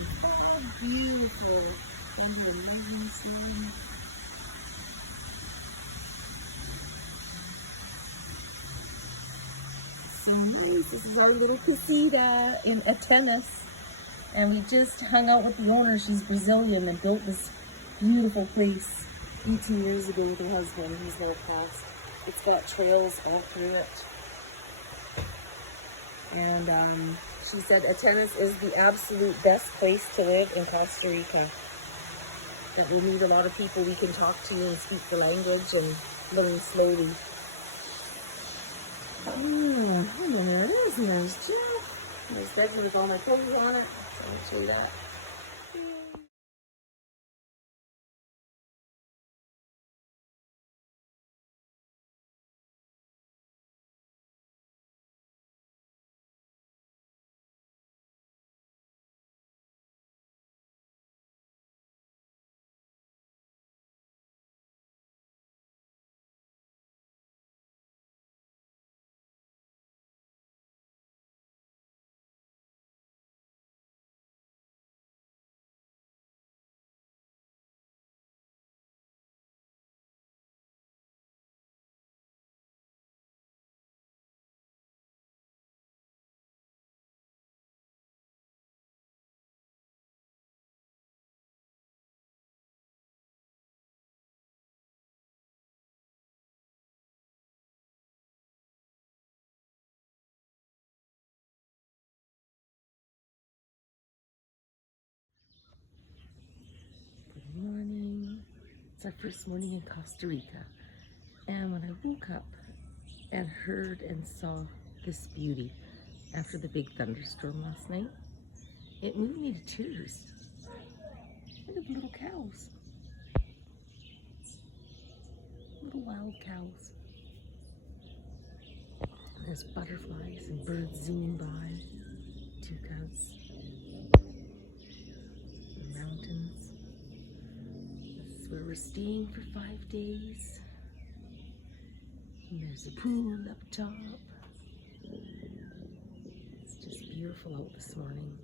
is all beautiful. And the leaves here. So nice. This is our little casita in Atenas. And we just hung out with the owner. She's Brazilian and built this beautiful place 18 years ago with her husband. He's now passed. It's got trails all through it. And she said Atenas is the absolute best place to live in Costa Rica. That we'll meet a lot of people we can talk to and speak the language and learn slowly. Oh, there it is. And there's Jeff. There's bedroom with all my clothes on it. I'll show you that. Good morning. It's our first morning in Costa Rica. And when I woke up and heard and saw this beauty after the big thunderstorm last night, it moved me to tears. Look at the little cows. Little wild cows. And there's butterflies and birds zooming by. Toucans. The mountains. This is where we're staying for 5 days. And there's a pool up top. It's just beautiful out this morning.